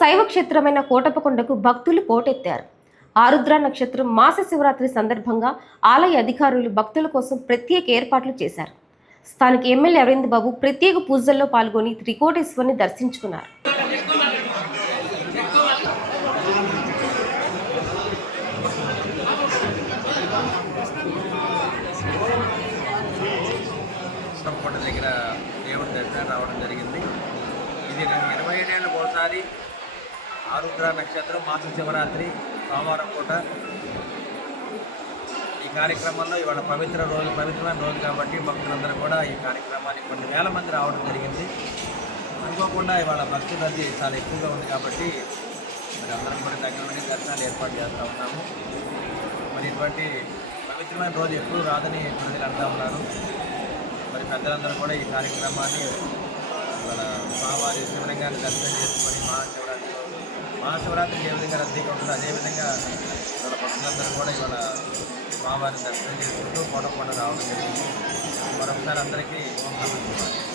శైవ క్షేత్రమైన కోటప్పకొండకు భక్తులు పోటెత్తారు. ఆరుద్ర నక్షత్రం మాస శివరాత్రి సందర్భంగా ఆలయ అధికారులు భక్తుల కోసం ప్రత్యేక ఏర్పాట్లు చేశారు. స్థానిక ఎమ్మెల్యే అరవింద్ బాబు ప్రత్యేక పూజల్లో పాల్గొని త్రికోటేశ్వరిని దర్శించుకున్నారు. కోట దగ్గర దేవుడి దర్శనం రావడం జరిగింది. ఇది 27 ఏళ్ళకు ఒకసారి ఆరుద్ర నక్షత్రం మాస శివరాత్రి సోమవారం పూట ఈ కార్యక్రమంలో ఇవాళ పవిత్రమైన రోజు కాబట్టి భక్తులందరూ కూడా ఈ కార్యక్రమానికి కొన్ని వేల మంది రావడం జరిగింది. అనుకోకుండా ఇవాళ భక్తుల రద్దీ చాలా ఎక్కువగా ఉంది కాబట్టి మరి అందరం కూడా దగ్గర నుండి దర్శనాలు ఏర్పాటు చేస్తూ ఉన్నాము. మరి ఇటువంటి పవిత్రమైన రోజు ఎప్పుడు రాదని ప్రజలు అంటూ ఉన్నారు. మరి పెద్దలందరూ కూడా ఈ కార్యక్రమాన్ని మన స్వామివారి శివలింగాన్ని దర్శనం చేసుకొని మహాశివరాత్రికి ఏ విధంగా రద్దీగా ఉంటుందో అదేవిధంగా ఇవాళ భక్తులందరూ కూడా ఇవాళ స్వామివారిని దర్శనం చేసుకుంటూ కోటప్పకొండ రావడం జరిగింది. మరొకసారి అందరికీ నమస్కారం.